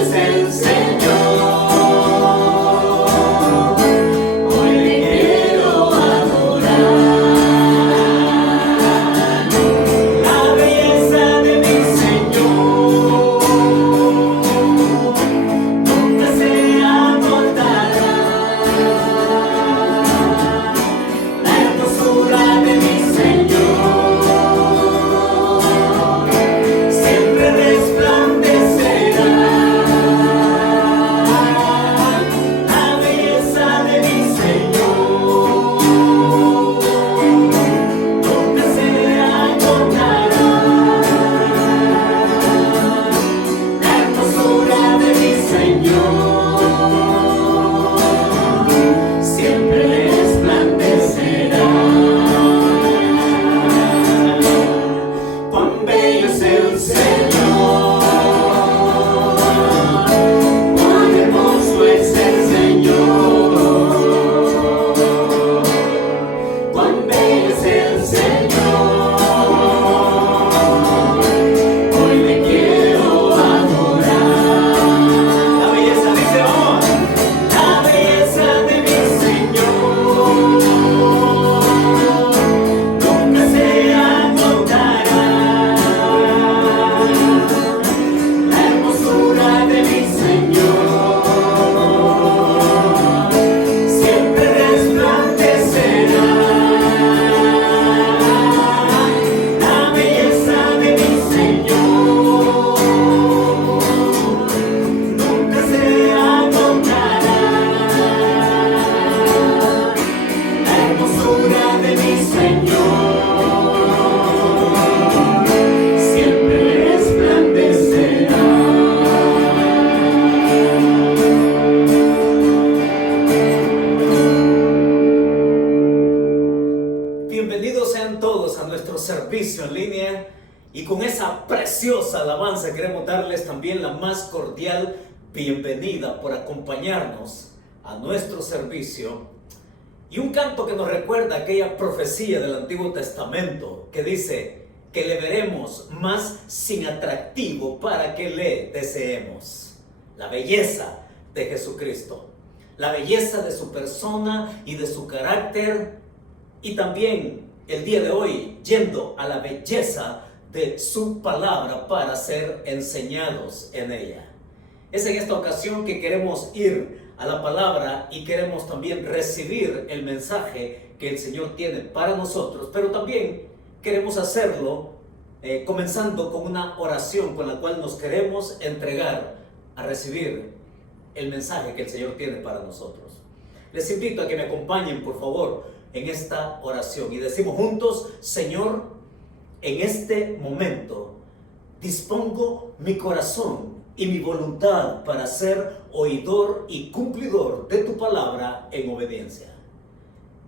es el Señor. Hoy le quiero adorar. La belleza de mi Señor nunca se agotará. La hermosura de mi Señor siempre resplandecerá. La belleza de mi Señor nunca se agotará. La hermosura de mi Señor siempre resplandecerá. Cuán bello es el Señor, cuán hermoso es el Señor, cuán bello es el Señor. Hoy le quiero adorar. La belleza, dice, vamos, la belleza de mi Señor nunca se agotará. La hermosura de mi Señor siempre resplandecerá. La belleza de mi Señor nunca se agotará. La hermosura de mi Señor siempre resplandecerá. Bienvenidos sean todos a nuestro servicio en línea, y con esa preciosa alabanza queremos darles también la más cordial bienvenida por acompañarnos a nuestro servicio. Y un canto que nos recuerda aquella profecía del Antiguo Testamento que dice que le veremos más sin atractivo para que le deseemos. La belleza de Jesucristo, la belleza de su persona y de su carácter, y también el día de hoy yendo a la belleza de su palabra para ser enseñados en ella. Es en esta ocasión que queremos ir a la palabra y queremos también recibir el mensaje que el Señor tiene para nosotros, pero también queremos hacerlo comenzando con una oración con la cual nos queremos entregar a recibir el mensaje que el Señor tiene para nosotros. Les invito a que me acompañen, por favor, en esta oración y decimos juntos: Señor, en este momento dispongo mi corazón y mi voluntad para ser oidor y cumplidor de tu palabra en obediencia.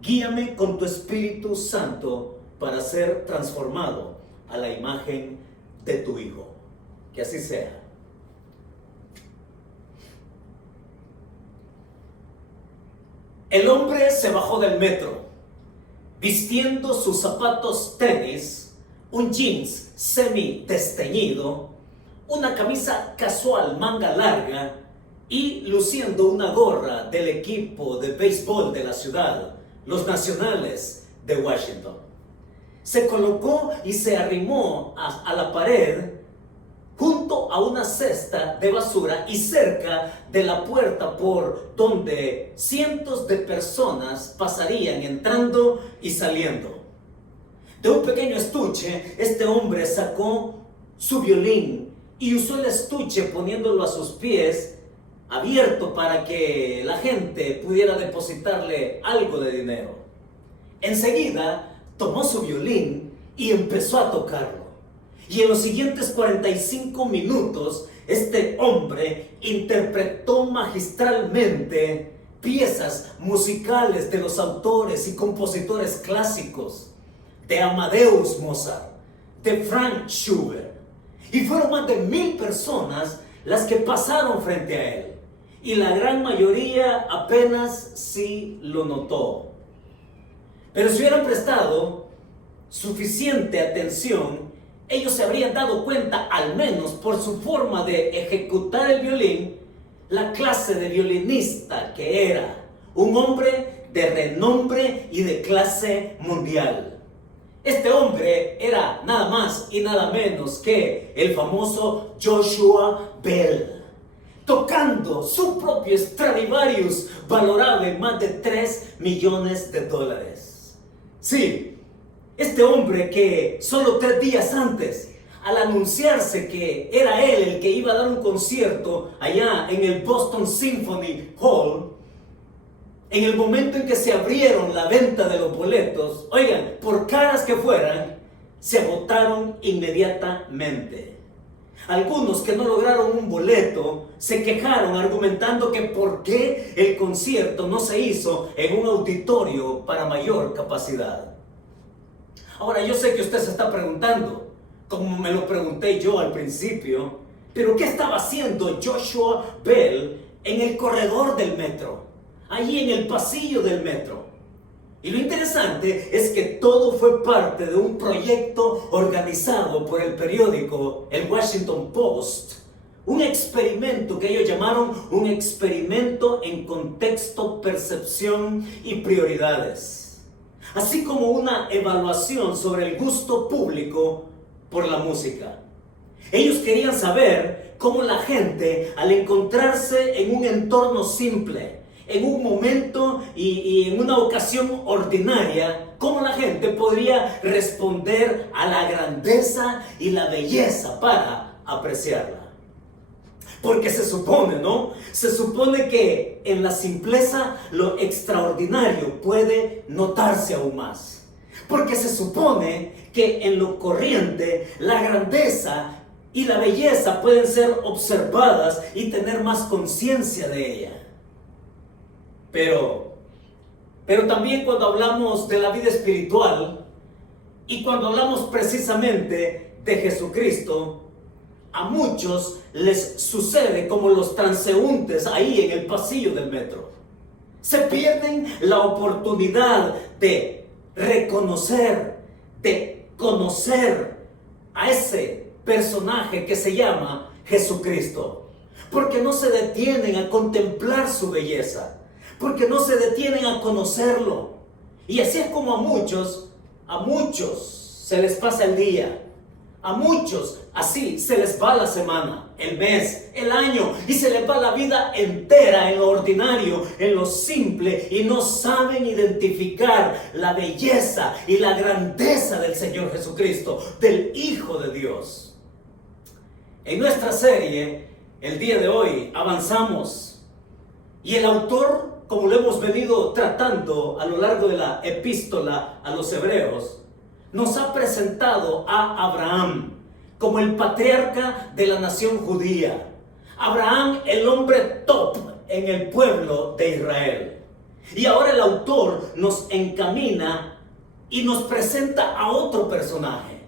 Guíame con tu Espíritu Santo para ser transformado a la imagen de tu Hijo. Que así sea. El hombre se bajó del metro, vistiendo sus zapatos tenis, un jeans semi desteñido, una camisa casual manga larga y luciendo una gorra del equipo de béisbol de la ciudad, los Nacionales de Washington. Se colocó y se arrimó a la pared junto a una cesta de basura y cerca de la puerta por donde cientos de personas pasarían entrando y saliendo. De un pequeño estuche, este hombre sacó su violín y usó el estuche poniéndolo a sus pies, abierto para que la gente pudiera depositarle algo de dinero. Enseguida tomó su violín y empezó a tocarlo. Y en los siguientes 45 minutos, este hombre interpretó magistralmente piezas musicales de los autores y compositores clásicos, de Amadeus Mozart, de Franz Schubert. Y fueron más de 1000 personas las que pasaron frente a él. Y la gran mayoría apenas sí lo notó. Pero si hubieran prestado suficiente atención, ellos se habrían dado cuenta, al menos por su forma de ejecutar el violín, la clase de violinista que era. Un hombre de renombre y de clase mundial. Este hombre era nada más y nada menos que el famoso Joshua Bell, tocando su propio Stradivarius, valorado en más de $3 millones. Sí, este hombre que solo 3 días antes, al anunciarse que era él el que iba a dar un concierto allá en el Boston Symphony Hall, en el momento en que se abrieron la venta de los boletos, oigan, por caras que fueran, se agotaron inmediatamente. Algunos que no lograron un boleto se quejaron argumentando que por qué el concierto no se hizo en un auditorio para mayor capacidad. Ahora, yo sé que usted se está preguntando, como me lo pregunté yo al principio, pero ¿qué estaba haciendo Joshua Bell en el corredor del metro? Allí en el pasillo del metro. Y lo interesante es que todo fue parte de un proyecto organizado por el periódico el Washington Post. Un experimento que ellos llamaron un experimento en contexto, percepción y prioridades. Así como una evaluación sobre el gusto público por la música. Ellos querían saber cómo la gente, al encontrarse en un entorno simple, en un momento y en una ocasión ordinaria, cómo la gente podría responder a la grandeza y la belleza para apreciarla. Porque se supone, ¿no? Se supone que en la simpleza lo extraordinario puede notarse aún más. Porque se supone que en lo corriente la grandeza y la belleza pueden ser observadas y tener más conciencia de ella. Pero también cuando hablamos de la vida espiritual y cuando hablamos precisamente de Jesucristo, a muchos les sucede como los transeúntes ahí en el pasillo del metro. Se pierden la oportunidad de reconocer, de conocer a ese personaje que se llama Jesucristo, porque no se detienen a contemplar su belleza, porque no se detienen a conocerlo. Y así es como a muchos se les pasa el día. A muchos así se les va la semana, el mes, el año, y se les va la vida entera en lo ordinario, en lo simple, y no saben identificar la belleza y la grandeza del Señor Jesucristo, del Hijo de Dios. En nuestra serie, el día de hoy, avanzamos, y el autor, como lo hemos venido tratando a lo largo de la epístola a los hebreos, nos ha presentado a Abraham como el patriarca de la nación judía. Abraham, el hombre top en el pueblo de Israel. Y ahora el autor nos encamina y nos presenta a otro personaje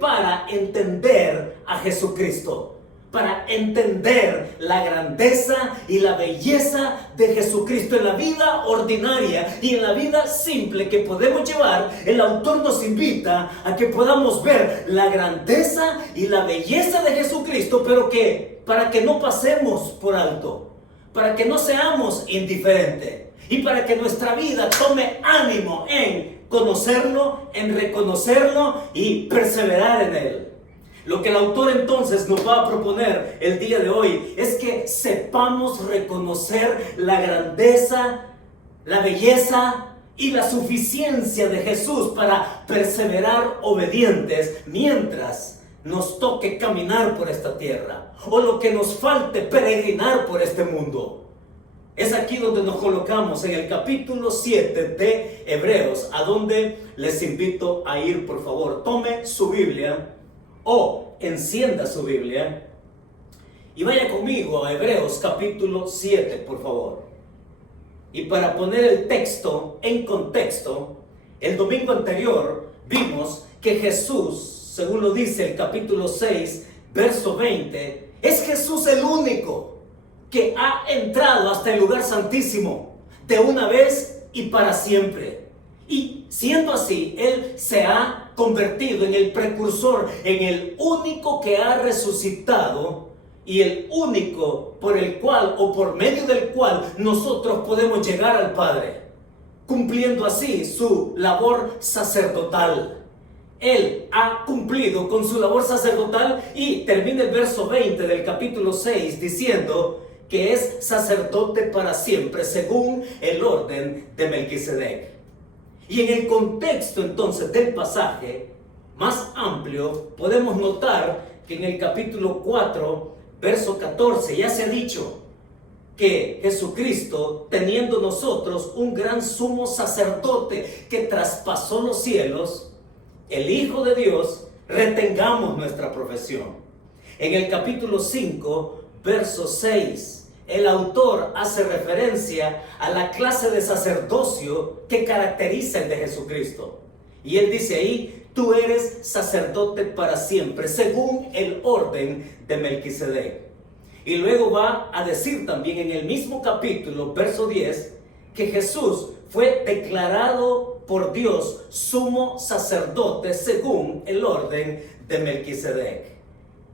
para entender a Jesucristo. Para entender la grandeza y la belleza de Jesucristo en la vida ordinaria y en la vida simple que podemos llevar. El autor nos invita a que podamos ver la grandeza y la belleza de Jesucristo, pero que para que no pasemos por alto, para que no seamos indiferentes y para que nuestra vida tome ánimo en conocerlo, en reconocerlo y perseverar en él. Lo que el autor entonces nos va a proponer el día de hoy es que sepamos reconocer la grandeza, la belleza y la suficiencia de Jesús para perseverar obedientes mientras nos toque caminar por esta tierra o lo que nos falte peregrinar por este mundo. Es aquí donde nos colocamos en el capítulo 7 de Hebreos, a donde les invito a ir, por favor. Tome su Biblia o encienda su Biblia y vaya conmigo a Hebreos capítulo 7, por favor. Y para poner el texto en contexto, el domingo anterior vimos que Jesús, según lo dice el capítulo 6, verso 20, es Jesús el único que ha entrado hasta el lugar santísimo de una vez y para siempre. Y siendo así, Él se ha convertido en el precursor, en el único que ha resucitado y el único por el cual o por medio del cual nosotros podemos llegar al Padre, cumpliendo así su labor sacerdotal. Él ha cumplido con su labor sacerdotal y termina el verso 20 del capítulo 6 diciendo que es sacerdote para siempre según el orden de Melquisedec. Y en el contexto entonces del pasaje más amplio podemos notar que en el capítulo 4 verso 14 ya se ha dicho que Jesucristo, teniendo nosotros un gran sumo sacerdote que traspasó los cielos, el Hijo de Dios, retengamos nuestra profesión. En el capítulo 5, verso 6, el autor hace referencia a la clase de sacerdocio que caracteriza el de Jesucristo. Y él dice ahí, tú eres sacerdote para siempre, según el orden de Melquisedec. Y luego va a decir también en el mismo capítulo, verso 10, que Jesús fue declarado por Dios sumo sacerdote según el orden de Melquisedec.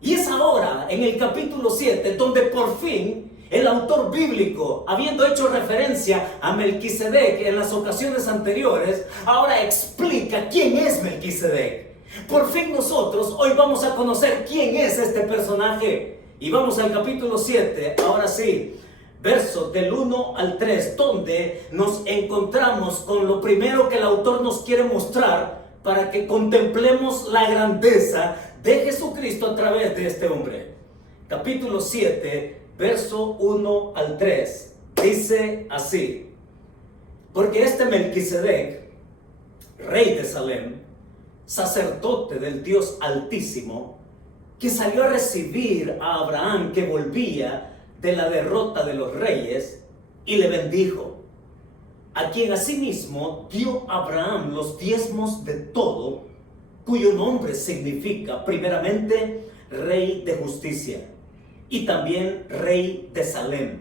Y es ahora, en el capítulo 7, donde por fin el autor bíblico, habiendo hecho referencia a Melquisedec en las ocasiones anteriores, ahora explica quién es Melquisedec. Por fin nosotros hoy vamos a conocer quién es este personaje. Y vamos al capítulo 7, ahora sí, versos del 1 al 3, donde nos encontramos con lo primero que el autor nos quiere mostrar para que contemplemos la grandeza de Jesucristo a través de este hombre. Capítulo 7, verso 1 al 3, dice así: porque este Melquisedec, rey de Salem, sacerdote del Dios Altísimo, que salió a recibir a Abraham que volvía de la derrota de los reyes, y le bendijo, a quien asimismo dio Abraham los diezmos de todo, cuyo nombre significa primeramente Rey de Justicia, y también Rey de Salem,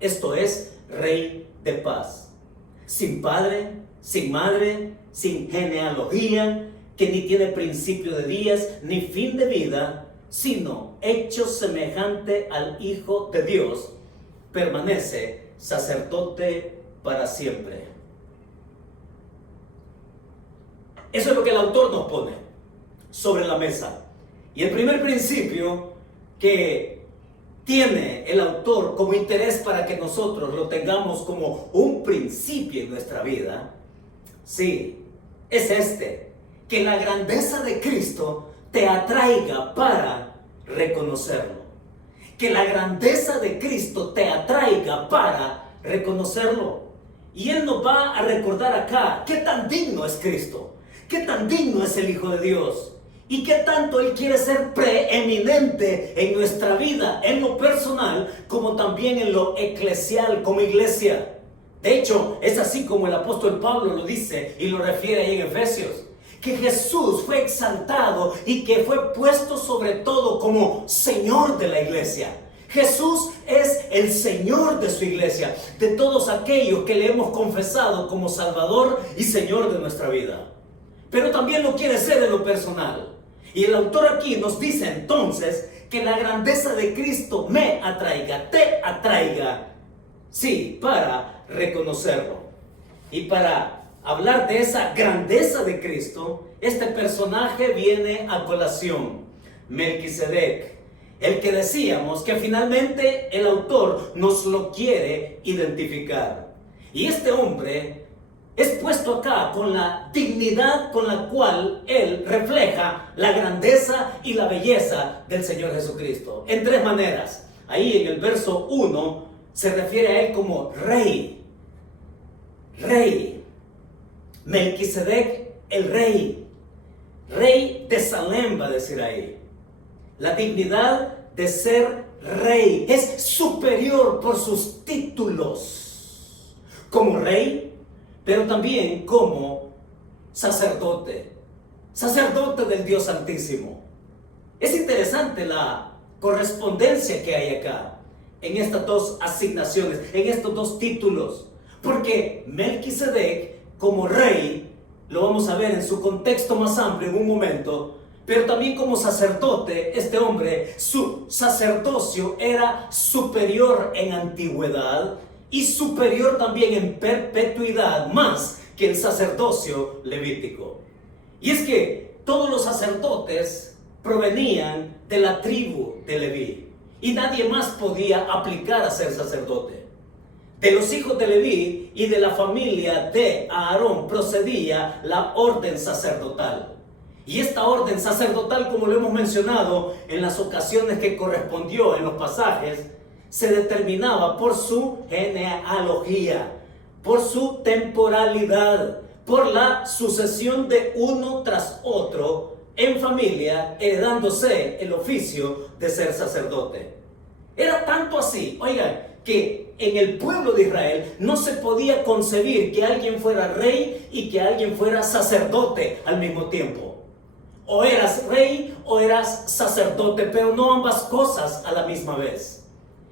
esto es, Rey de Paz, sin padre, sin madre, sin genealogía, que ni tiene principio de días, ni fin de vida, sino hecho semejante al Hijo de Dios, permanece sacerdote para siempre. Eso es lo que el autor nos pone sobre la mesa. Y el primer principio que tiene el autor como interés para que nosotros lo tengamos como un principio en nuestra vida, sí, es este: que la grandeza de Cristo te atraiga para reconocerlo. Que la grandeza de Cristo te atraiga para reconocerlo. Y Él nos va a recordar acá qué tan digno es Cristo, qué tan digno es el Hijo de Dios y qué tanto Él quiere ser preeminente en nuestra vida, en lo personal como también en lo eclesial como iglesia. De hecho, es así como el apóstol Pablo lo dice y lo refiere ahí en Efesios, que Jesús fue exaltado y que fue puesto sobre todo como Señor de la iglesia. Jesús es el Señor de su iglesia, de todos aquellos que le hemos confesado como Salvador y Señor de nuestra vida. Pero también lo quiere ser en lo personal. Y el autor aquí nos dice entonces que la grandeza de Cristo me atraiga, te atraiga, sí, para reconocerlo. Y para hablar de esa grandeza de Cristo, este personaje viene a colación, Melquisedec, el que decíamos que finalmente el autor nos lo quiere identificar. Y este hombre es puesto acá con la dignidad con la cual él refleja la grandeza y la belleza del Señor Jesucristo, en tres maneras. Ahí en el verso 1 se refiere a él como rey. Melquisedec, el rey de Salem, va a decir ahí. La dignidad de ser rey es superior por sus títulos como rey, pero también como sacerdote del Dios Altísimo. Es interesante la correspondencia que hay acá en estas dos asignaciones, en estos dos títulos, porque Melquisedec como rey lo vamos a ver en su contexto más amplio en un momento, pero también como sacerdote, este hombre, su sacerdocio era superior en antigüedad y superior también en perpetuidad, más que el sacerdocio levítico. Y es que todos los sacerdotes provenían de la tribu de Leví y nadie más podía aplicar a ser sacerdote. De los hijos de Leví y de la familia de Aarón procedía la orden sacerdotal. Y esta orden sacerdotal, como lo hemos mencionado en las ocasiones que correspondió en los pasajes, se determinaba por su genealogía, por su temporalidad, por la sucesión de uno tras otro en familia, heredándose el oficio de ser sacerdote. Era tanto así, oigan, que en el pueblo de Israel no se podía concebir que alguien fuera rey y que alguien fuera sacerdote al mismo tiempo. O eras rey o eras sacerdote, pero no ambas cosas a la misma vez.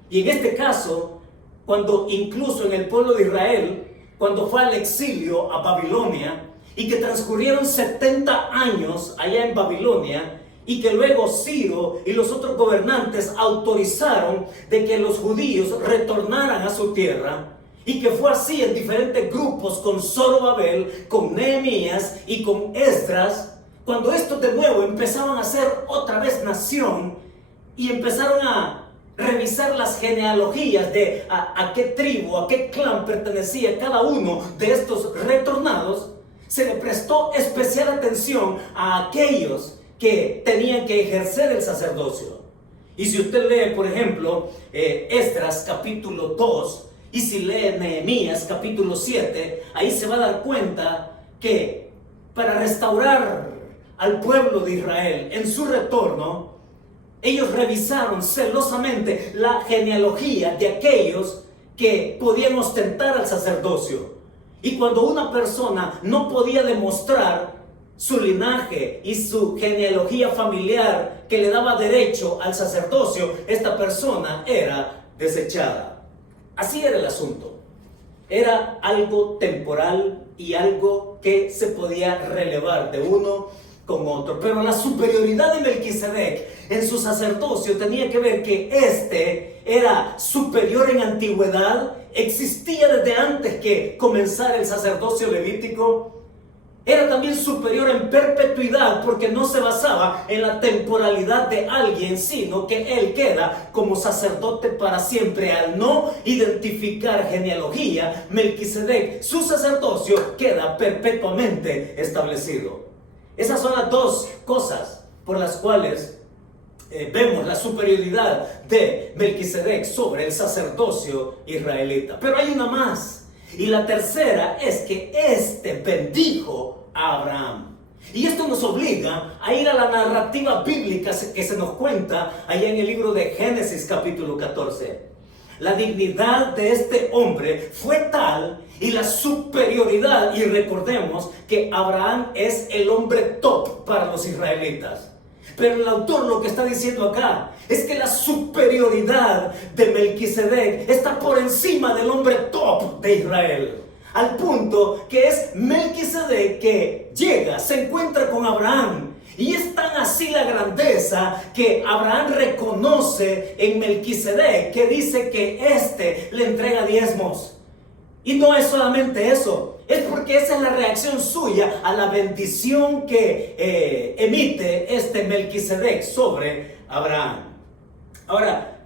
Y en este caso, cuando incluso en el pueblo de Israel, cuando fue al exilio a Babilonia, y que transcurrieron 70 años allá en Babilonia, y que luego Ciro y los otros gobernantes autorizaron de que los judíos retornaran a su tierra, y que fue así en diferentes grupos con Zorobabel, con Nehemías y con Esdras. Cuando estos de nuevo empezaban a ser otra vez nación y empezaron a revisar las genealogías de a qué tribu, a qué clan pertenecía cada uno de estos retornados, se le prestó especial atención a aquellos que tenían que ejercer el sacerdocio. Y si usted lee, por ejemplo, Esdras capítulo 2, y si lee Nehemías capítulo 7, ahí se va a dar cuenta que para restaurar al pueblo de Israel en su retorno, ellos revisaron celosamente la genealogía de aquellos que podían ostentar al sacerdocio. Y cuando una persona no podía demostrar su linaje y su genealogía familiar que le daba derecho al sacerdocio, esta persona era desechada. Así era el asunto. Era algo temporal y algo que se podía relevar de uno con otro. Pero la superioridad de Melquisedec en su sacerdocio tenía que ver que este era superior en antigüedad, existía desde antes que comenzara el sacerdocio levítico. Era también superior en perpetuidad porque no se basaba en la temporalidad de alguien, sino que él queda como sacerdote para siempre. Al no identificar genealogía, Melquisedec, su sacerdocio, queda perpetuamente establecido. Esas son las dos cosas por las cuales vemos la superioridad de Melquisedec sobre el sacerdocio israelita. Pero hay una más. Y la tercera es que este bendijo a Abraham. Y esto nos obliga a ir a la narrativa bíblica que se nos cuenta allá en el libro de Génesis capítulo 14. La dignidad de este hombre fue tal y la superioridad, y recordemos que Abraham es el hombre top para los israelitas. Pero el autor lo que está diciendo acá es que la superioridad de Melquisedec está por encima del hombre top de Israel. Al punto que es Melquisedec que llega, se encuentra con Abraham. Y es tan así la grandeza que Abraham reconoce en Melquisedec, que dice que éste le entrega diezmos. Y no es solamente eso, es porque esa es la reacción suya a la bendición que emite este Melquisedec sobre Abraham. Ahora,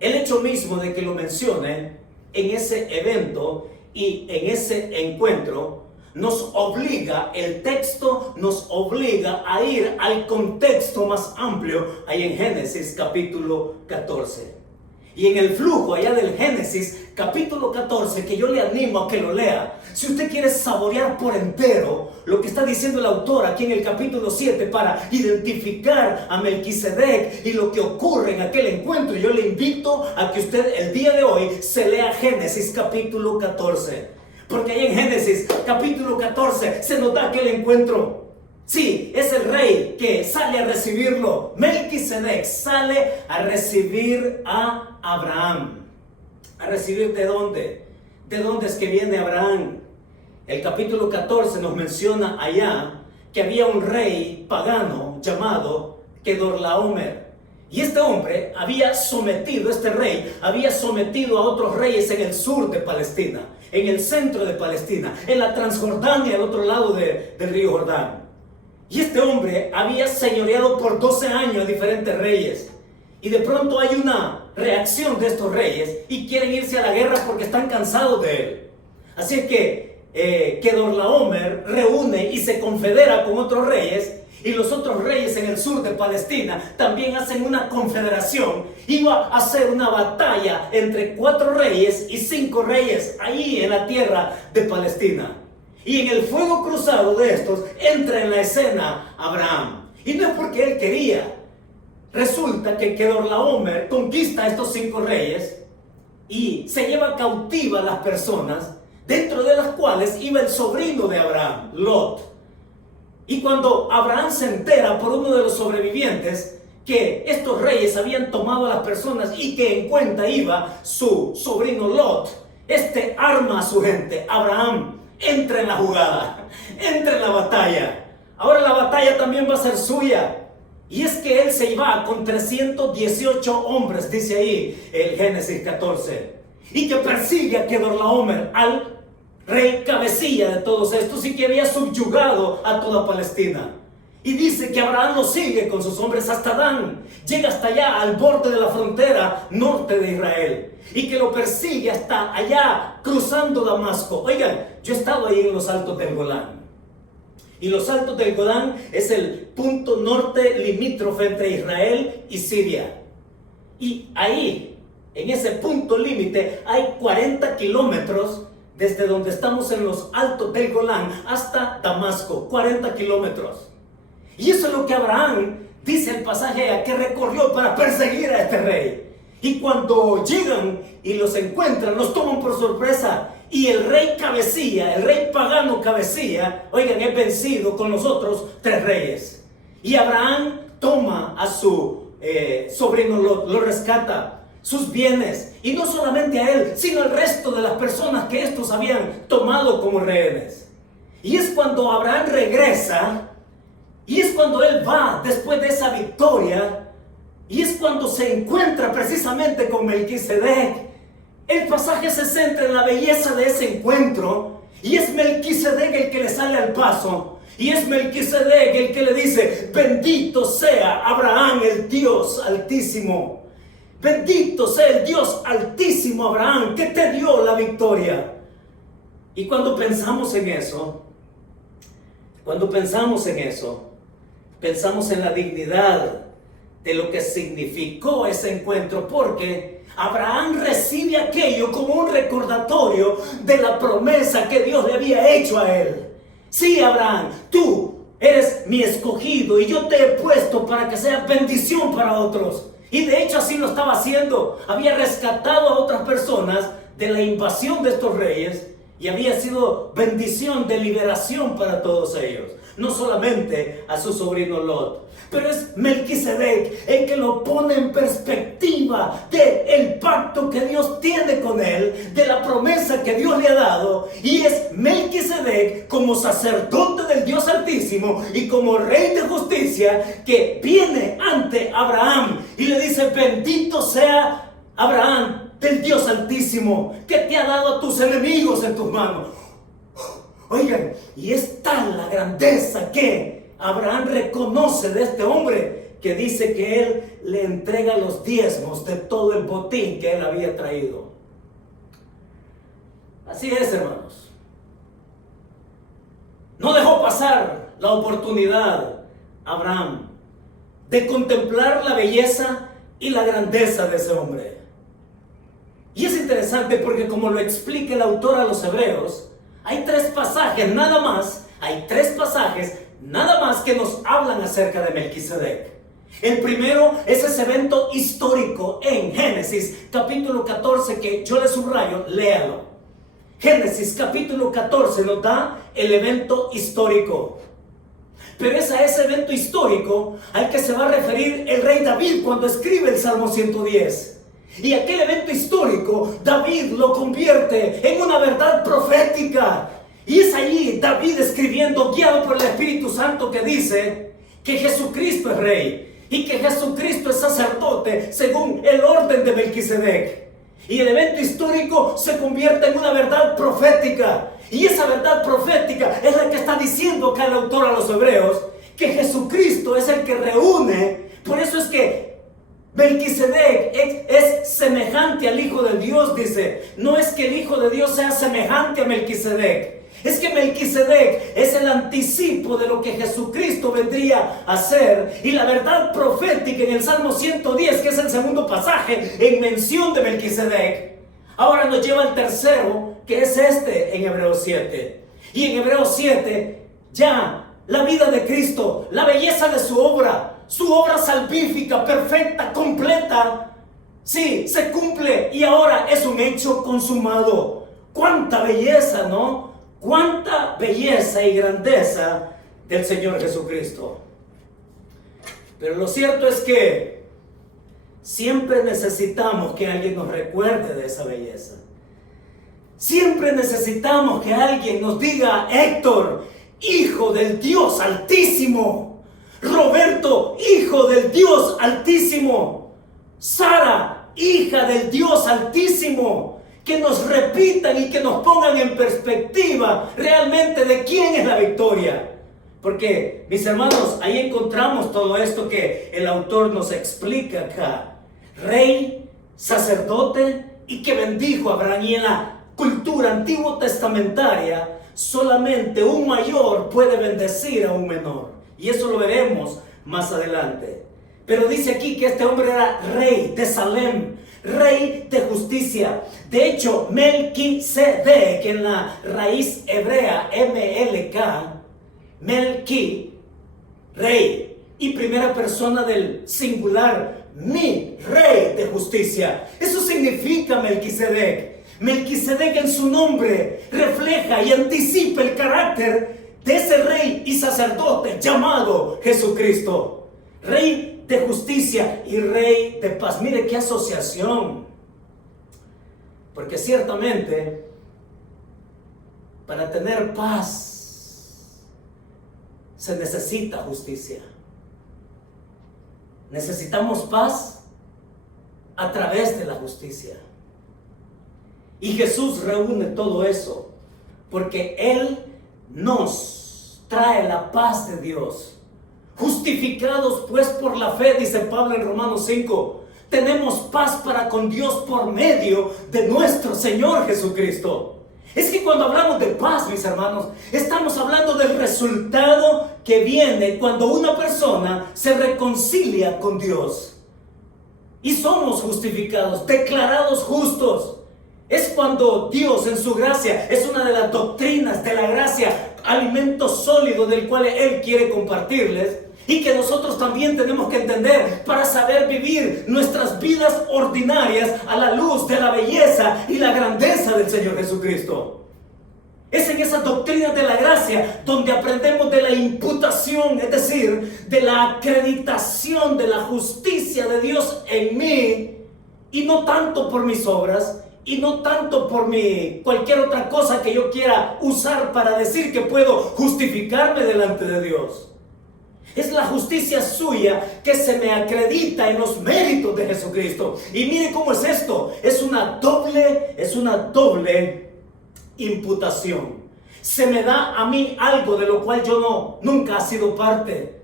el hecho mismo de que lo mencione en ese evento y en ese encuentro nos obliga, el texto nos obliga a ir al contexto más amplio ahí en Génesis capítulo 14. Y en el flujo allá del Génesis capítulo 14, que yo le animo a que lo lea, si usted quiere saborear por entero lo que está diciendo el autor aquí en el capítulo 7 para identificar a Melquisedec y lo que ocurre en aquel encuentro, yo le invito a que usted el día de hoy se lea Génesis capítulo 14. Porque ahí en Génesis capítulo 14 se nos da aquel encuentro. Sí, es el rey que sale a recibirlo. Melquisedec sale a recibir a Abraham. ¿A recibir de dónde? ¿De dónde es que viene Abraham? El capítulo 14 nos menciona allá que había un rey pagano llamado Kedorlaomer. Y este hombre este rey había sometido a otros reyes en el sur de Palestina, en el centro de Palestina, en la Transjordania, al otro lado del río Jordán. Y este hombre había señoreado por 12 años a diferentes reyes. Y de pronto hay una reacción de estos reyes y quieren irse a la guerra porque están cansados de él. Así es que Kedorlaomer reúne y se confedera con otros reyes, y los otros reyes en el sur de Palestina también hacen una confederación. Iba a ser una batalla entre 4 reyes y 5 reyes ahí en la tierra de Palestina. Y en el fuego cruzado de estos entra en la escena Abraham. Y no es porque él quería. Resulta que Kedorlaomer conquista a estos 5 reyes y se lleva cautiva a las personas, dentro de las cuales iba el sobrino de Abraham, Lot. Y cuando Abraham se entera por uno de los sobrevivientes que estos reyes habían tomado a las personas y que en cuenta iba su sobrino Lot, arma a su gente. Abraham entra en la jugada, entra en la batalla. Ahora la batalla también va a ser suya. Y es que él se iba con 318 hombres, dice ahí el Génesis 14, y que persigue a Kedorlaomer, al rey cabecilla de todos estos, y que había subyugado a toda Palestina. Y dice que Abraham lo sigue con sus hombres hasta Dan, llega hasta allá al borde de la frontera norte de Israel, y que lo persigue hasta allá cruzando Damasco. Oigan, yo he estado ahí en los altos del Golán, y los altos del Golán es el punto norte limítrofe entre Israel y Siria. Y ahí, en ese punto límite, hay 40 kilómetros desde donde estamos en los altos del Golán hasta Damasco, 40 kilómetros. Y eso es lo que Abraham, dice el pasaje, que recorrió para perseguir a este rey. Y cuando llegan y los encuentran, los toman por sorpresa. Y el rey cabecilla, el rey pagano cabecilla, oigan, es vencido con los otros 3 reyes. Y Abraham toma a su sobrino Lot, lo rescata, sus bienes, y no solamente a él, sino al resto de las personas que estos habían tomado como rehenes. Y es cuando Abraham regresa, y es cuando él va después de esa victoria, y es cuando se encuentra precisamente con Melquisedec. El pasaje se centra en la belleza de ese encuentro, y es Melquisedec el que le sale al paso, y es Melquisedec el que le dice: bendito sea Abraham, el Dios Altísimo. Bendito sea el Dios Altísimo, Abraham, que te dio la victoria. Y cuando pensamos en eso, pensamos en la dignidad de lo que significó ese encuentro, porque Abraham recibe aquello como un recordatorio de la promesa que Dios le había hecho a él. Sí, Abraham, tú eres mi escogido y yo te he puesto para que seas bendición para otros. Y de hecho así lo estaba haciendo. Había rescatado a otras personas de la invasión de estos reyes y había sido bendición de liberación para todos ellos. No solamente a su sobrino Lot, pero es Melquisedec el que lo pone en perspectiva del pacto que Dios tiene con él, de la promesa que Dios le ha dado. Y es Melquisedec como sacerdote del Dios Altísimo y como rey de justicia que viene ante Abraham y le dice: bendito sea Abraham del Dios Altísimo, que te ha dado a tus enemigos en tus manos. Oigan, y es tal la grandeza que Abraham reconoce de este hombre, que dice que él le entrega los diezmos de todo el botín que él había traído. Así es, hermanos. No dejó pasar la oportunidad Abraham de contemplar la belleza y la grandeza de ese hombre. Y es interesante porque, como lo explica el autor a los Hebreos, hay 3 pasajes nada más, que nos hablan acerca de Melquisedec. El primero es ese evento histórico en Génesis capítulo 14, que yo le subrayo, léalo. Génesis capítulo 14 nos da el evento histórico. Pero es a ese evento histórico al que se va a referir el rey David cuando escribe el Salmo 110. Y aquel evento histórico, David lo convierte en una verdad profética. Y es allí David escribiendo, guiado por el Espíritu Santo, que dice que Jesucristo es rey y que Jesucristo es sacerdote según el orden de Melquisedec. Y el evento histórico se convierte en una verdad profética. Y esa verdad profética es la que está diciendo acá el autor a los hebreos, que Jesucristo es el que reúne. Por eso es que Melquisedec es semejante al Hijo de Dios, dice. No es que el Hijo de Dios sea semejante a Melquisedec. Es que Melquisedec es el anticipo de lo que Jesucristo vendría a hacer. Y la verdad profética en el Salmo 110, que es el segundo pasaje en mención de Melquisedec, ahora nos lleva al tercero, que es este en Hebreos 7. Y en Hebreos 7 ya la vida de Cristo, la belleza de su obra salvífica, perfecta, completa, sí, se cumple y ahora es un hecho consumado. ¡Cuánta belleza!, ¿no? ¡Cuánta belleza y grandeza del Señor Jesucristo! Pero lo cierto es que siempre necesitamos que alguien nos recuerde de esa belleza. Siempre necesitamos que alguien nos diga: Héctor, hijo del Dios Altísimo. Roberto, hijo del Dios Altísimo. Sara, hija del Dios Altísimo. Que nos repitan y que nos pongan en perspectiva realmente de quién es la victoria. Porque, mis hermanos, ahí encontramos todo esto que el autor nos explica acá. Rey, sacerdote, y que bendijo a Abraham. Y en la cultura antiguo testamentaria, solamente un mayor puede bendecir a un menor. Y eso lo veremos más adelante. Pero dice aquí que este hombre era rey de Salem, rey de justicia. De hecho, Melquisedec, en la raíz hebrea MLK, Melqui, rey, y primera persona del singular, mi rey de justicia. Eso significa Melquisedec. Melquisedec en su nombre refleja y anticipa el carácter de ese rey y sacerdote llamado Jesucristo. Rey de justicia y rey de paz. Mire qué asociación. Porque ciertamente, para tener paz, se necesita justicia. Necesitamos paz a través de la justicia. Y Jesús reúne todo eso, porque Él nos trae la paz de Dios. Justificados pues por la fe, dice Pablo en Romanos 5, tenemos paz para con Dios por medio de nuestro Señor Jesucristo. Es que cuando hablamos de paz, mis hermanos, estamos hablando del resultado que viene cuando una persona se reconcilia con Dios. Y somos justificados, declarados justos. Es cuando Dios en su gracia, es una de las doctrinas de la gracia, alimento sólido del cual Él quiere compartirles, y que nosotros también tenemos que entender para saber vivir nuestras vidas ordinarias a la luz de la belleza y la grandeza del Señor Jesucristo. Es en esas doctrinas de la gracia donde aprendemos de la imputación, es decir, de la acreditación de la justicia de Dios en mí, y no tanto por mis obras, y no tanto por cualquier otra cosa que yo quiera usar para decir que puedo justificarme delante de Dios. Es la justicia suya que se me acredita en los méritos de Jesucristo. Y mire cómo es esto. Es una doble imputación. Se me da a mí algo de lo cual yo nunca he sido parte.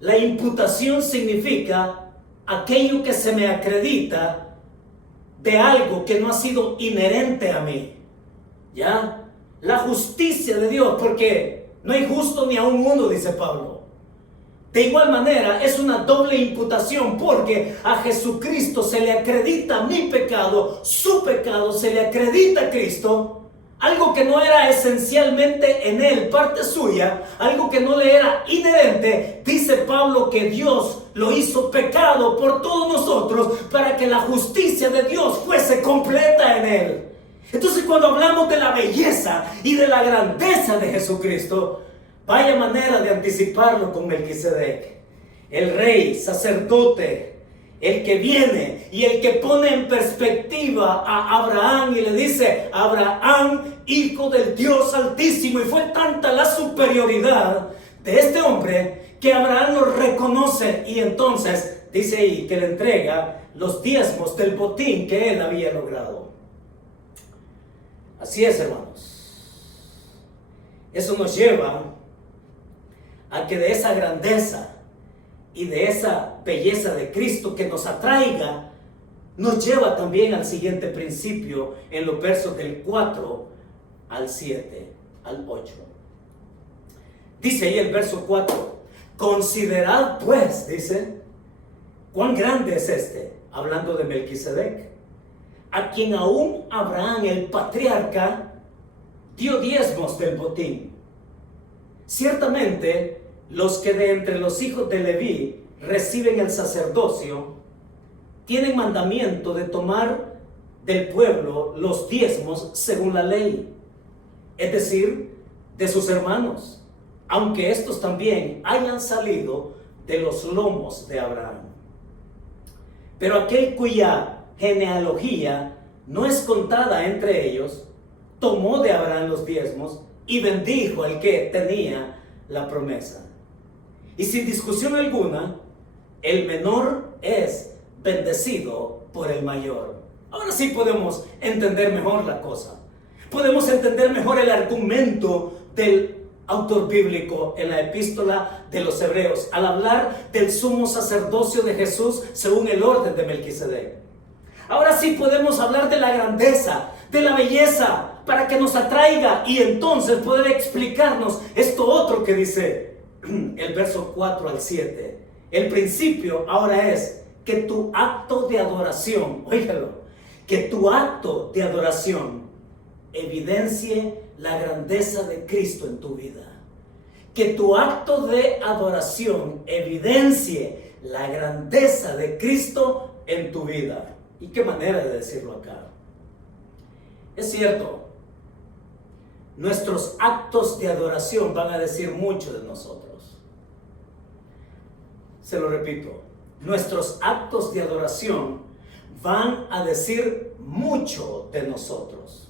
La imputación significa aquello que se me acredita de algo que no ha sido inherente a mí. ¿Ya? La justicia de Dios, porque no hay justo ni aun uno, dice Pablo. De igual manera, es una doble imputación, porque a Jesucristo se le acredita mi pecado, su pecado se le acredita a Cristo, algo que no era esencialmente en Él, parte suya, algo que no le era inherente. Dice Pablo que Dios lo hizo pecado por todos nosotros para que la justicia de Dios fuese completa en Él. Entonces, cuando hablamos de la belleza y de la grandeza de Jesucristo, vaya manera de anticiparlo con Melquisedec, el rey, sacerdote, el que viene y el que pone en perspectiva a Abraham y le dice: Abraham, hijo del Dios Altísimo. Y fue tanta la superioridad de este hombre que Abraham lo reconoce, y entonces dice ahí que le entrega los diezmos del botín que él había logrado. Así es, hermanos. Eso nos lleva a que de esa grandeza y de esa belleza de Cristo que nos atraiga, nos lleva también al siguiente principio en los versos del 4 al 7, al 8. Dice ahí el verso 4: considerad pues, dice, cuán grande es este, hablando de Melquisedec, a quien aún Abraham el patriarca dio diezmos del botín. Ciertamente, los que de entre los hijos de Leví reciben el sacerdocio tienen mandamiento de tomar del pueblo los diezmos según la ley, es decir, de sus hermanos, aunque estos también hayan salido de los lomos de Abraham. Pero aquel cuya genealogía no es contada entre ellos, tomó de Abraham los diezmos y bendijo al que tenía la promesa. Y sin discusión alguna, el menor es bendecido por el mayor. Ahora sí podemos entender mejor la cosa. Podemos entender mejor el argumento del autor bíblico en la epístola de los Hebreos al hablar del sumo sacerdocio de Jesús según el orden de Melquisedec. Ahora sí podemos hablar de la grandeza, de la belleza, para que nos atraiga y entonces poder explicarnos esto otro que dice el verso 4 al 7. El principio ahora es que tu acto de adoración, óigalo, que tu acto de adoración evidencie la grandeza de Cristo en tu vida. Que tu acto de adoración evidencie la grandeza de Cristo en tu vida. ¿Y qué manera de decirlo acá? Es cierto, nuestros actos de adoración van a decir mucho de nosotros. Se lo repito, nuestros actos de adoración van a decir mucho de nosotros.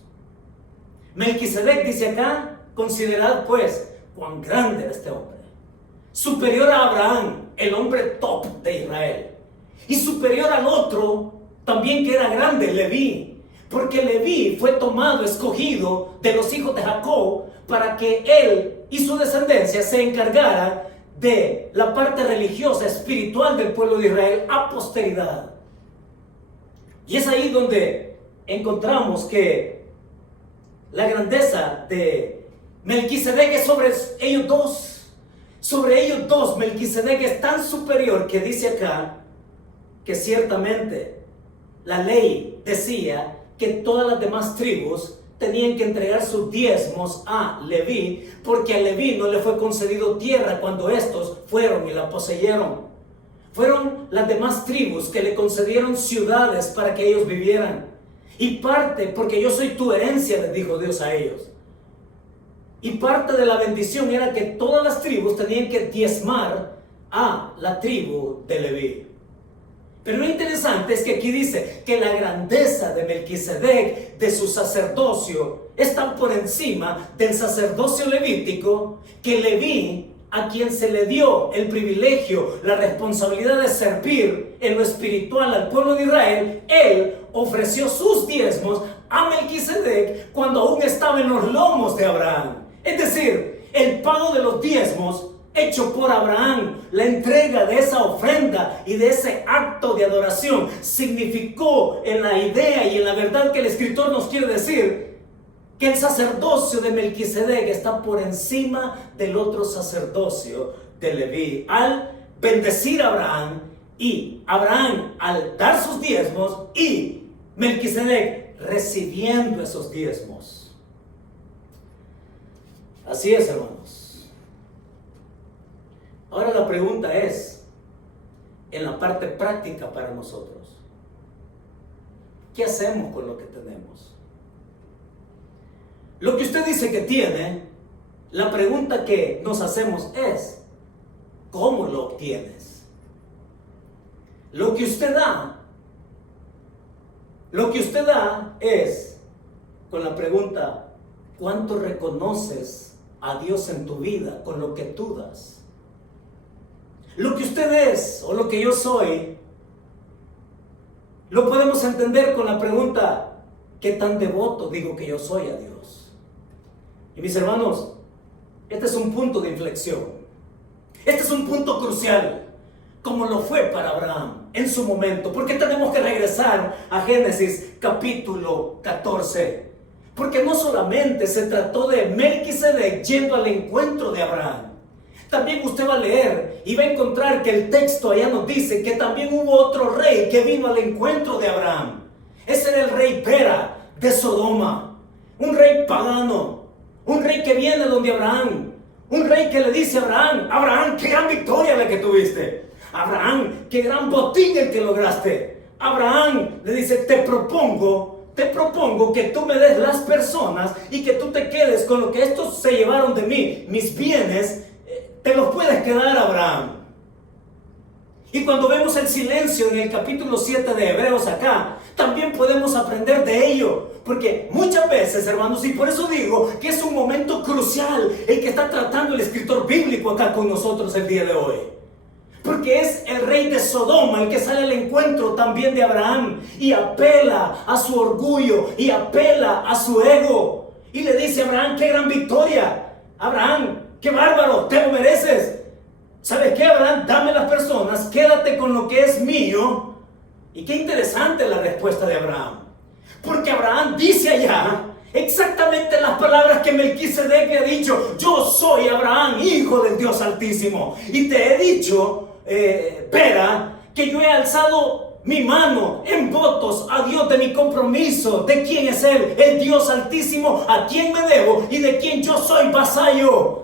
Melquisedec dice acá: considerad pues cuán grande era este hombre, superior a Abraham, el hombre top de Israel, y superior al otro también que era grande, Leví, porque Leví fue tomado, escogido de los hijos de Jacob para que él y su descendencia se encargaran de la parte religiosa, espiritual del pueblo de Israel a posteridad. Y es ahí donde encontramos que la grandeza de Melquisedec es sobre ellos dos. Sobre ellos dos, Melquisedec es tan superior que dice acá que ciertamente la ley decía que todas las demás tribus tenían que entregar sus diezmos a Leví, porque a Leví no le fue concedido tierra cuando estos fueron y la poseyeron. Fueron las demás tribus que le concedieron ciudades para que ellos vivieran. Y parte, porque yo soy tu herencia, les dijo Dios a ellos. Y parte de la bendición era que todas las tribus tenían que diezmar a la tribu de Leví. Pero lo interesante es que aquí dice que la grandeza de Melquisedec, de su sacerdocio, es tan por encima del sacerdocio levítico, que Leví, a quien se le dio el privilegio, la responsabilidad de servir en lo espiritual al pueblo de Israel, él ofreció sus diezmos a Melquisedec cuando aún estaba en los lomos de Abraham. Es decir, el pago de los diezmos hecho por Abraham, la entrega de esa ofrenda y de ese acto de adoración, significó en la idea y en la verdad que el escritor nos quiere decir que el sacerdocio de Melquisedec está por encima del otro sacerdocio de Leví, al bendecir a Abraham, y Abraham al dar sus diezmos y Melquisedec recibiendo esos diezmos. Así es, hermanos. Ahora la pregunta es, en la parte práctica para nosotros, ¿qué hacemos con lo que tenemos? Lo que usted dice que tiene, la pregunta que nos hacemos es, ¿cómo lo obtienes? lo que usted da es con la pregunta, ¿cuánto reconoces a Dios en tu vida con lo que tú das? Lo que usted es o lo que yo soy, lo podemos entender con la pregunta, ¿qué tan devoto digo que yo soy a Dios? Y mis hermanos, este es un punto de inflexión. Este es un punto crucial, como lo fue para Abraham en su momento. Porque tenemos que regresar a Génesis capítulo 14. Porque no solamente se trató de Melquisedec yendo al encuentro de Abraham. También usted va a leer y va a encontrar que el texto allá nos dice que también hubo otro rey que vino al encuentro de Abraham. Ese era el rey Pera de Sodoma. Un rey pagano. Un rey que viene donde Abraham. Un rey que le dice a Abraham, Abraham, qué gran victoria la que tuviste. Abraham, qué gran botín el que lograste. Abraham le dice, te propongo que tú me des las personas y que tú te quedes con lo que estos se llevaron de mí, mis bienes, te los puedes quedar, Abraham. Y cuando vemos el silencio en el capítulo 7 de Hebreos acá, también podemos aprender de ello. Porque muchas veces, hermanos, y por eso digo que es un momento crucial el que está tratando el escritor bíblico acá con nosotros el día de hoy. Porque es el rey de Sodoma el que sale al encuentro también de Abraham y apela a su orgullo y apela a su ego. Y le dice a Abraham, qué gran victoria. Abraham, qué bárbaro, te lo mereces. ¿Sabes qué, Abraham? Dame las personas, quédate con lo que es mío. Y qué interesante la respuesta de Abraham. Porque Abraham dice allá exactamente las palabras que Melquisedec le ha dicho. Yo soy Abraham, hijo del Dios Altísimo. Y te he dicho, Pera, que yo he alzado mi mano en votos a Dios de mi compromiso. ¿De quién es Él? El Dios Altísimo, a quien me debo y de quien yo soy vasallo.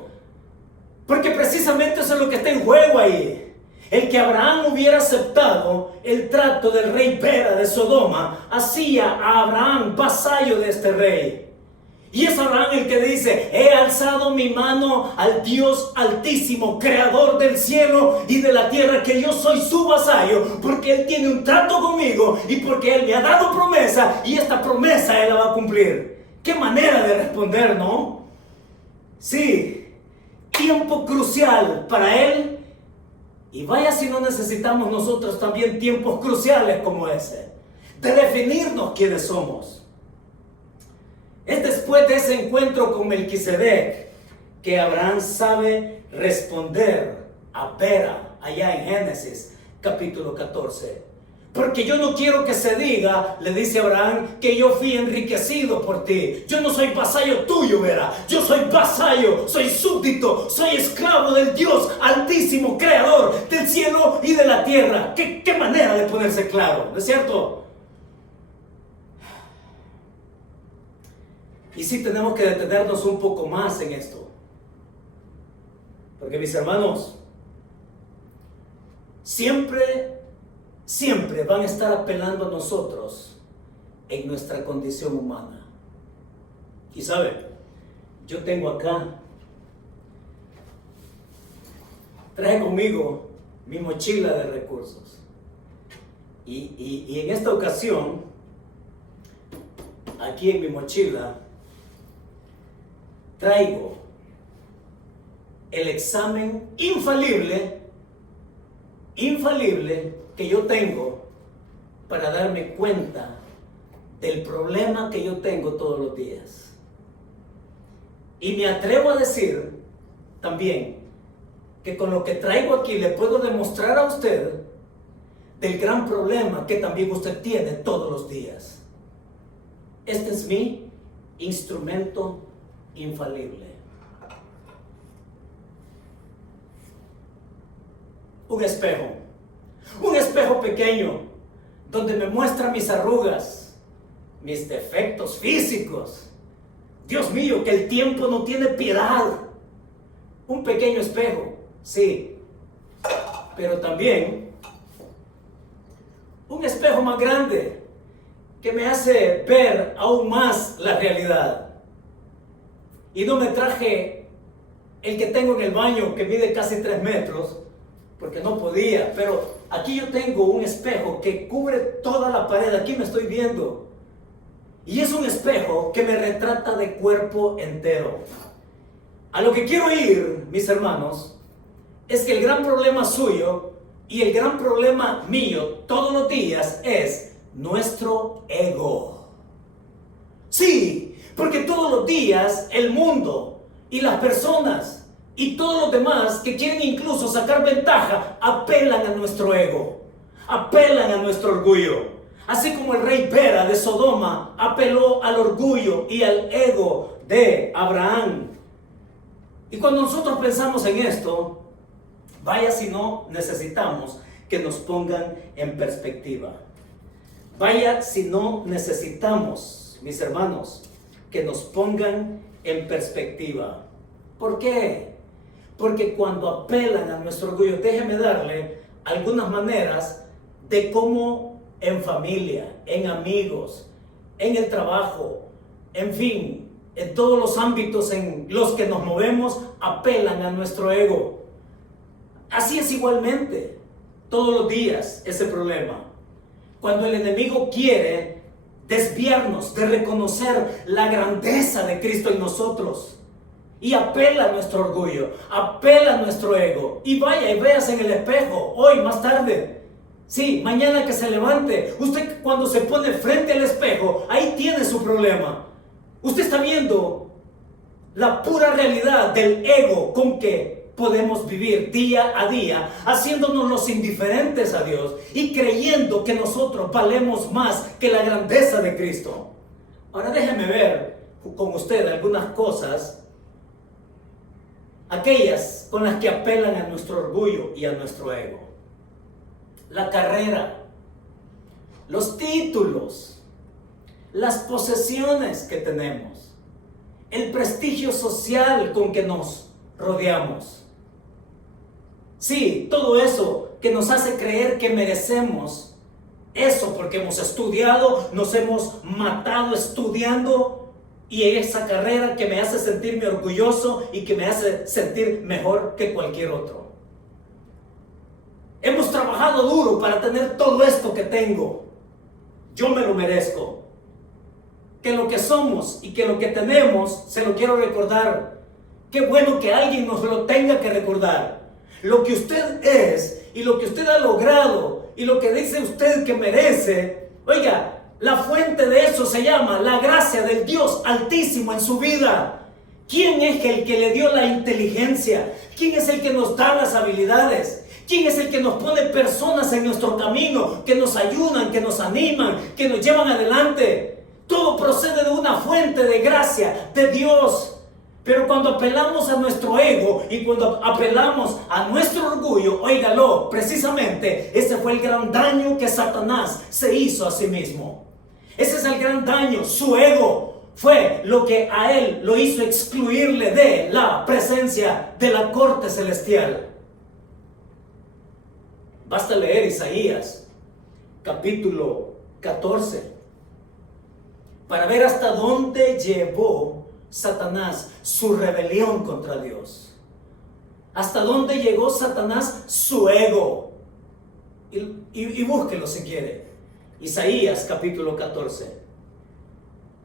Porque precisamente eso es lo que está en juego ahí. El que Abraham hubiera aceptado el trato del rey Pera de Sodoma, hacía a Abraham vasallo de este rey. Y es Abraham el que dice, he alzado mi mano al Dios Altísimo, creador del cielo y de la tierra, que yo soy su vasallo, porque Él tiene un trato conmigo y porque Él me ha dado promesa y esta promesa Él la va a cumplir. Qué manera de responder, ¿no? Sí, tiempo crucial para Él. Y vaya si no necesitamos nosotros también tiempos cruciales como ese, de definirnos quiénes somos. Es después de ese encuentro con Melquisedec que Abraham sabe responder a Pera allá en Génesis capítulo 14. Porque yo no quiero que se diga, le dice Abraham, que yo fui enriquecido por ti. Yo no soy vasallo tuyo, Vera. Yo soy vasallo, soy súbdito, soy esclavo del Dios Altísimo, creador del cielo y de la tierra. ¿Qué manera de ponerse claro? ¿No es cierto? Y sí tenemos que detenernos un poco más en esto. Porque mis hermanos, siempre van a estar apelando a nosotros en nuestra condición humana. Y sabe, yo tengo acá, traje conmigo mi mochila de recursos. Y en esta ocasión, aquí en mi mochila, traigo el examen infalible que yo tengo para darme cuenta del problema que yo tengo todos los días. Y me atrevo a decir también que con lo que traigo aquí le puedo demostrar a usted del gran problema que también usted tiene todos los días. Este es mi instrumento infalible. Un espejo pequeño donde me muestra mis arrugas, mis defectos físicos. Dios mío, que el tiempo no tiene piedad. Un pequeño espejo, sí, pero también un espejo más grande que me hace ver aún más la realidad. Y no me traje el que tengo en el baño, que mide casi 3 metros, porque no podía, pero aquí yo tengo un espejo que cubre toda la pared, aquí me estoy viendo. Y es un espejo que me retrata de cuerpo entero. A lo que quiero ir, mis hermanos, es que el gran problema suyo y el gran problema mío todos los días es nuestro ego. Sí, porque todos los días el mundo y las personas y todos los demás que quieren incluso sacar ventaja apelan a nuestro ego, apelan a nuestro orgullo. Así como el rey Bera de Sodoma apeló al orgullo y al ego de Abraham. Y cuando nosotros pensamos en esto, vaya si no necesitamos que nos pongan en perspectiva. Vaya si no necesitamos, mis hermanos, que nos pongan en perspectiva. ¿Por qué? Porque cuando apelan a nuestro orgullo, déjeme darle algunas maneras de cómo en familia, en amigos, en el trabajo, en fin, en todos los ámbitos en los que nos movemos, apelan a nuestro ego. Así es igualmente, todos los días ese problema. Cuando el enemigo quiere desviarnos de reconocer la grandeza de Cristo en nosotros y apela a nuestro orgullo, apela a nuestro ego, y vaya y veas en el espejo, hoy, más tarde, sí, mañana que se levante, usted cuando se pone frente al espejo, ahí tiene su problema. Usted está viendo la pura realidad del ego con que podemos vivir día a día, haciéndonos los indiferentes a Dios y creyendo que nosotros valemos más que la grandeza de Cristo. Ahora déjeme ver con usted algunas cosas, aquellas con las que apelan a nuestro orgullo y a nuestro ego. La carrera, los títulos, las posesiones que tenemos, el prestigio social con que nos rodeamos. Sí, todo eso que nos hace creer que merecemos eso porque hemos estudiado, nos hemos matado estudiando, y esa carrera que me hace sentirme orgulloso y que me hace sentir mejor que cualquier otro. Hemos trabajado duro para tener todo esto que tengo. Yo me lo merezco. Que lo que somos y que lo que tenemos, se lo quiero recordar. Qué bueno que alguien nos lo tenga que recordar. Lo que usted es y lo que usted ha logrado y lo que dice usted que merece, oiga, la fuente de eso se llama la gracia del Dios Altísimo en su vida. ¿Quién es el que le dio la inteligencia? ¿Quién es el que nos da las habilidades? ¿Quién es el que nos pone personas en nuestro camino, que nos ayudan, que nos animan, que nos llevan adelante? Todo procede de una fuente de gracia de Dios. Pero cuando apelamos a nuestro ego y cuando apelamos a nuestro orgullo, óigalo, precisamente ese fue el gran daño que Satanás se hizo a sí mismo. Ese es el gran daño, su ego fue lo que a él lo hizo excluirle de la presencia de la corte celestial. Basta leer Isaías, capítulo 14, para ver hasta dónde llevó Satanás su rebelión contra Dios. Hasta dónde llegó Satanás su ego. Y búsquelo si quiere. Isaías capítulo 14.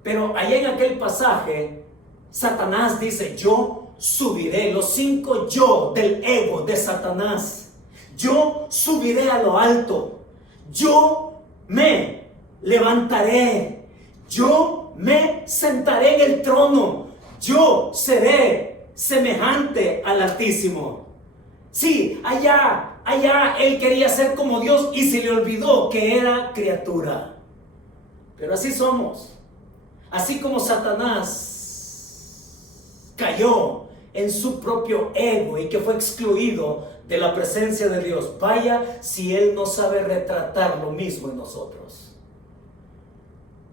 Pero allá en aquel pasaje, Satanás dice: yo subiré, los 5 yo del ego de Satanás. Yo subiré a lo alto. Yo me levantaré. Yo me sentaré en el trono. Yo seré semejante al Altísimo. Sí, allá él quería ser como Dios y se le olvidó que era criatura. Pero así somos. Así como Satanás cayó en su propio ego y que fue excluido de la presencia de Dios, vaya si él no sabe retratar lo mismo en nosotros.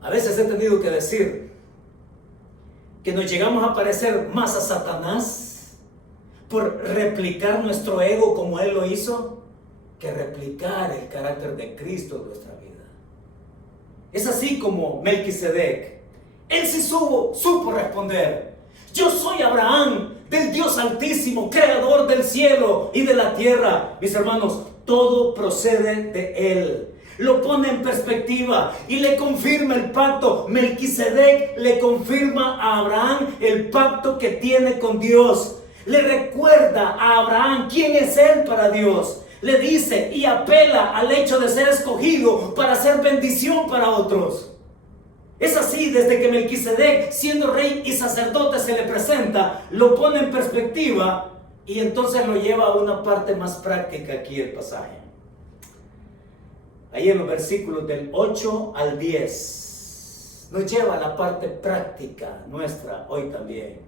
A veces he tenido que decir que nos llegamos a parecer más a Satanás por replicar nuestro ego como él lo hizo, que replicar el carácter de Cristo en nuestra vida. Es así como Melquisedec, él sí supo responder, Yo soy Abraham, del Dios Altísimo, creador del cielo y de la tierra. Mis hermanos, todo procede de Él. Lo pone en perspectiva y le confirma el pacto. Melquisedec le confirma a Abraham el pacto que tiene con Dios. Le recuerda a Abraham quién es él para Dios. Le dice y apela al hecho de ser escogido para ser bendición para otros. Es así desde que Melquisedec, siendo rey y sacerdote, se le presenta, lo pone en perspectiva y entonces lo lleva a una parte más práctica aquí el pasaje. Ahí en los versículos del 8 al 10 nos lleva a la parte práctica nuestra hoy también.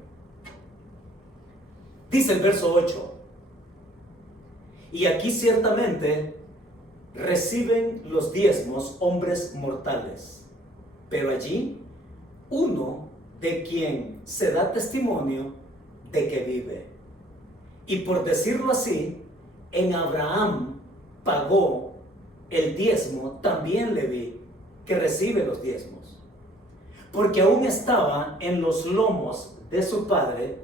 Dice el verso 8: y aquí ciertamente reciben los diezmos hombres mortales, pero allí uno de quien se da testimonio de que vive. Y por decirlo así, en Abraham pagó el diezmo también Leví, que recibe los diezmos, porque aún estaba en los lomos de su padre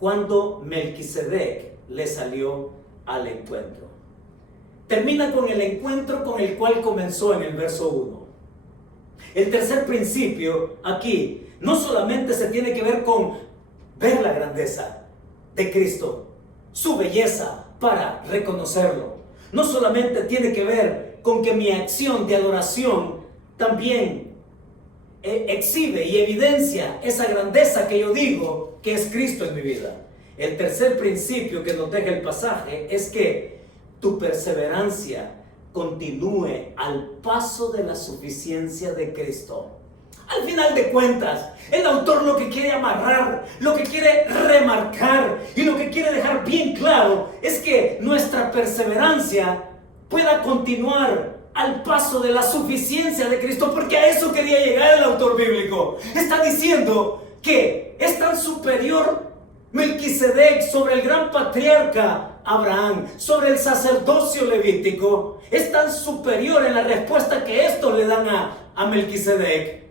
cuando Melquisedec le salió al encuentro. Termina con el encuentro con el cual comenzó en el verso 1. El tercer principio aquí no solamente se tiene que ver con ver la grandeza de Cristo, su belleza para reconocerlo. No solamente tiene que ver con que mi acción de adoración también exhibe y evidencia esa grandeza que yo digo que es Cristo en mi vida. El tercer principio que nos deja el pasaje es que tu perseverancia continúe al paso de la suficiencia de Cristo. Al final de cuentas, el autor lo que quiere amarrar, lo que quiere remarcar y lo que quiere dejar bien claro es que nuestra perseverancia pueda continuar al paso de la suficiencia de Cristo, porque a eso quería llegar el autor bíblico. Está diciendo que es tan superior Melquisedec sobre el gran patriarca Abraham, sobre el sacerdocio levítico. Es tan superior en la respuesta que estos le dan a Melquisedec,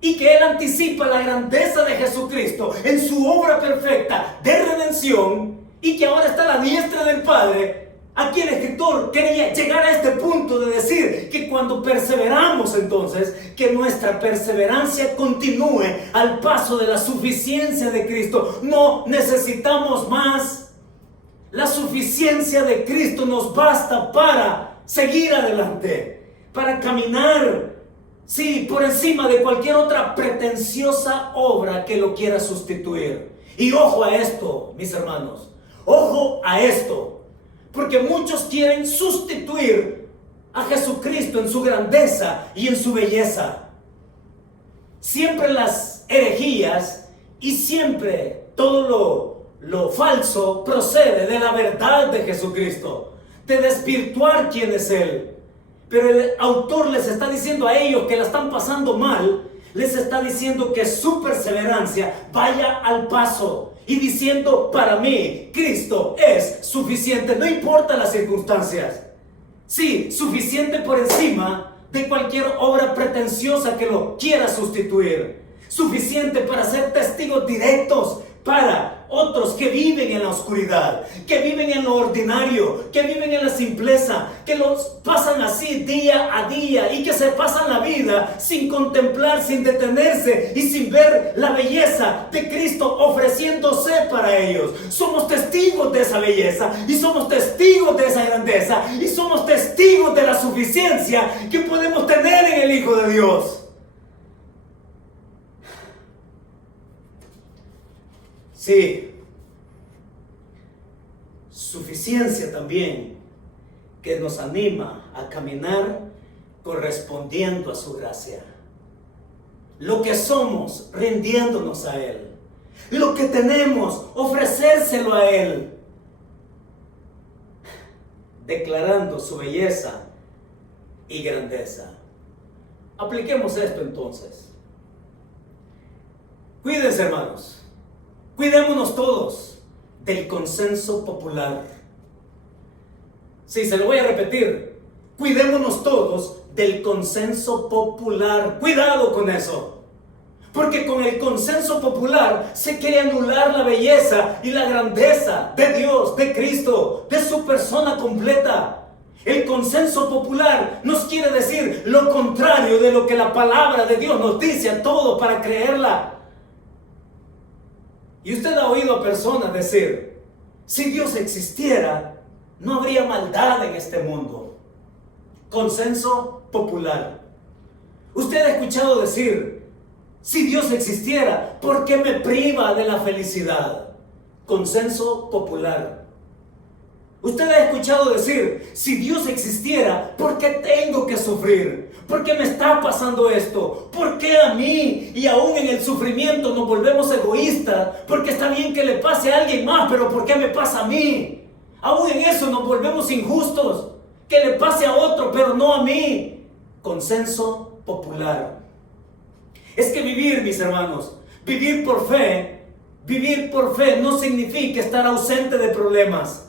y que él anticipa la grandeza de Jesucristo en su obra perfecta de redención, y que ahora está a la diestra del Padre. Aquí el escritor quería llegar a este punto de decir que cuando perseveramos, entonces, que nuestra perseverancia continúe al paso de la suficiencia de Cristo. No necesitamos más. La suficiencia de Cristo nos basta para seguir adelante, para caminar, sí, por encima de cualquier otra pretenciosa obra que lo quiera sustituir. Y ojo a esto, mis hermanos, ojo a esto. Porque muchos quieren sustituir a Jesucristo en su grandeza y en su belleza. Siempre las herejías y siempre todo lo falso procede de la verdad de Jesucristo, de desvirtuar quién es Él. Pero el autor les está diciendo a ellos que la están pasando mal, les está diciendo que su perseverancia vaya al paso. Y diciendo, para mí, Cristo es suficiente, no importa las circunstancias. Sí, suficiente por encima de cualquier obra pretenciosa que lo quiera sustituir. Suficiente para ser testigos directos para otros que viven en la oscuridad, que viven en lo ordinario, que viven en la simpleza, que los pasan así día a día y que se pasan la vida sin contemplar, sin detenerse y sin ver la belleza de Cristo ofreciéndose para ellos. Somos testigos de esa belleza y somos testigos de esa grandeza y somos testigos de la suficiencia que podemos tener en el Hijo de Dios. Sí, suficiencia también que nos anima a caminar correspondiendo a su gracia. Lo que somos, rindiéndonos a Él. Lo que tenemos, ofrecérselo a Él. Declarando su belleza y grandeza. Apliquemos esto entonces. Cuídense, hermanos. Cuidémonos todos del consenso popular. Sí, se lo voy a repetir. Cuidémonos todos del consenso popular. Cuidado con eso. Porque con el consenso popular se quiere anular la belleza y la grandeza de Dios, de Cristo, de su persona completa. El consenso popular nos quiere decir lo contrario de lo que la palabra de Dios nos dice a todos para creerla. Y usted ha oído a personas decir, si Dios existiera, no habría maldad en este mundo. Consenso popular. Usted ha escuchado decir, si Dios existiera, ¿por qué me priva de la felicidad? Consenso popular. Usted ha escuchado decir, si Dios existiera, ¿por qué tengo que sufrir? ¿Por qué me está pasando esto? ¿Por qué a mí? Y aún en el sufrimiento nos volvemos egoístas, porque está bien que le pase a alguien más, pero ¿por qué me pasa a mí? Aún en eso nos volvemos injustos, que le pase a otro, pero no a mí. Consenso popular. Es que vivir, mis hermanos, vivir por fe no significa estar ausente de problemas.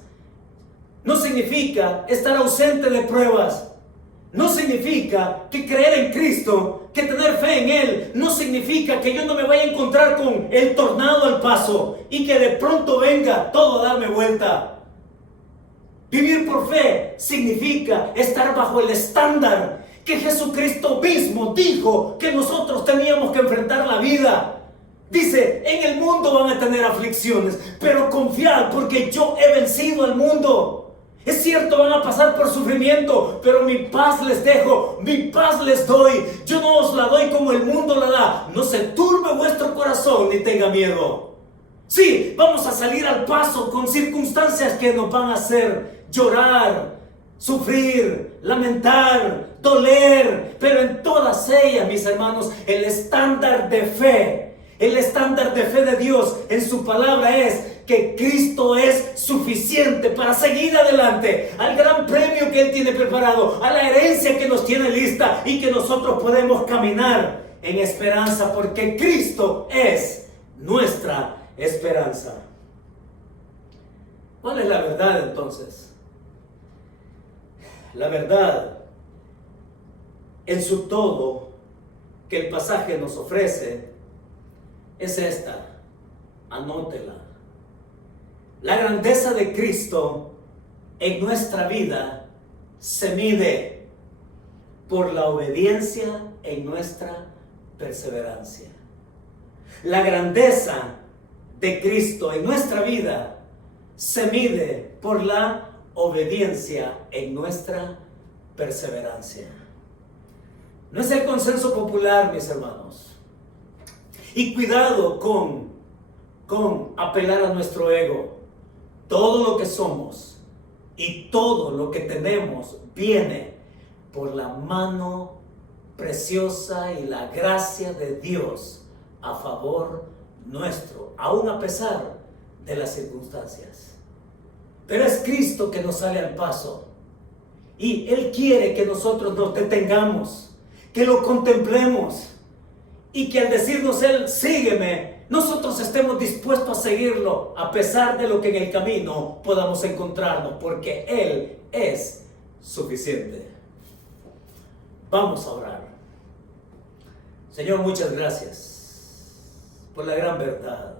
No significa estar ausente de pruebas. No significa que creer en Cristo, que tener fe en Él, no significa que yo no me vaya a encontrar con el tornado al paso y que de pronto venga todo a darme vuelta. Vivir por fe significa estar bajo el estándar que Jesucristo mismo dijo que nosotros teníamos que enfrentar la vida. Dice, en el mundo van a tener aflicciones, pero confiad porque yo he vencido al mundo. Es cierto, van a pasar por sufrimiento, pero mi paz les dejo, mi paz les doy. Yo no os la doy como el mundo la da. No se turbe vuestro corazón ni tenga miedo. Sí, vamos a salir al paso con circunstancias que nos van a hacer llorar, sufrir, lamentar, doler, pero en todas ellas, mis hermanos, el estándar de fe de Dios en su palabra es que Cristo es suficiente para seguir adelante al gran premio que Él tiene preparado, a la herencia que nos tiene lista y que nosotros podemos caminar en esperanza, porque Cristo es nuestra esperanza. ¿Cuál es la verdad entonces? La verdad en su todo que el pasaje nos ofrece es esta, anótela. La grandeza de Cristo en nuestra vida se mide por la obediencia en nuestra perseverancia. La grandeza de Cristo en nuestra vida se mide por la obediencia en nuestra perseverancia. No es el consenso popular, mis hermanos. Y cuidado con apelar a nuestro ego. Todo lo que somos y todo lo que tenemos viene por la mano preciosa y la gracia de Dios a favor nuestro, aún a pesar de las circunstancias. Pero es Cristo que nos sale al paso y Él quiere que nosotros nos detengamos, que lo contemplemos y que al decirnos Él, sígueme, nosotros estemos dispuestos a seguirlo a pesar de lo que en el camino podamos encontrarnos, porque Él es suficiente. Vamos a orar. Señor, muchas gracias por la gran verdad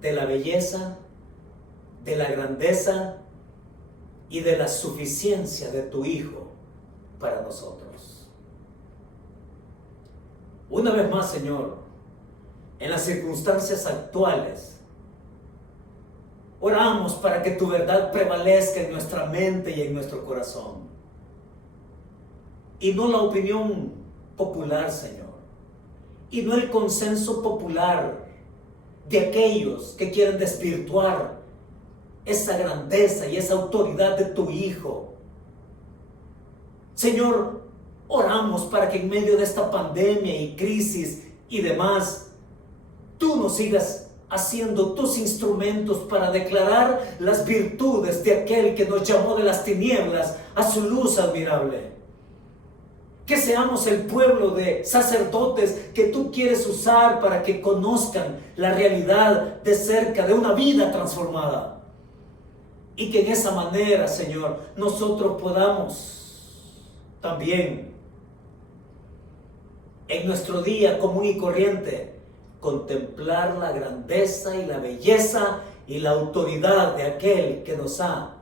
de la belleza, de la grandeza y de la suficiencia de tu Hijo para nosotros. Una vez más, Señor, en las circunstancias actuales, oramos para que tu verdad prevalezca en nuestra mente y en nuestro corazón. Y no la opinión popular, Señor. Y no el consenso popular de aquellos que quieren desvirtuar esa grandeza y esa autoridad de tu Hijo. Señor, oramos para que en medio de esta pandemia y crisis y demás, tú nos sigas haciendo tus instrumentos para declarar las virtudes de aquel que nos llamó de las tinieblas a su luz admirable. Que seamos el pueblo de sacerdotes que tú quieres usar para que conozcan la realidad de cerca de una vida transformada. Y que en esa manera, Señor, nosotros podamos también en nuestro día común y corriente, contemplar la grandeza y la belleza y la autoridad de aquel que nos ha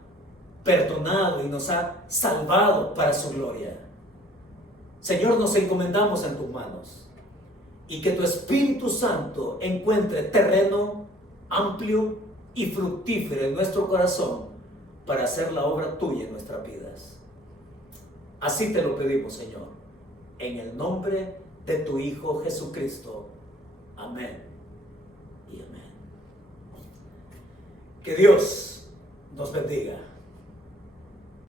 perdonado y nos ha salvado para su gloria. Señor, nos encomendamos en tus manos y que tu Espíritu Santo encuentre terreno amplio y fructífero en nuestro corazón para hacer la obra tuya en nuestras vidas. Así te lo pedimos, Señor, en el nombre de tu Hijo Jesucristo. Amén y amén. Que Dios nos bendiga.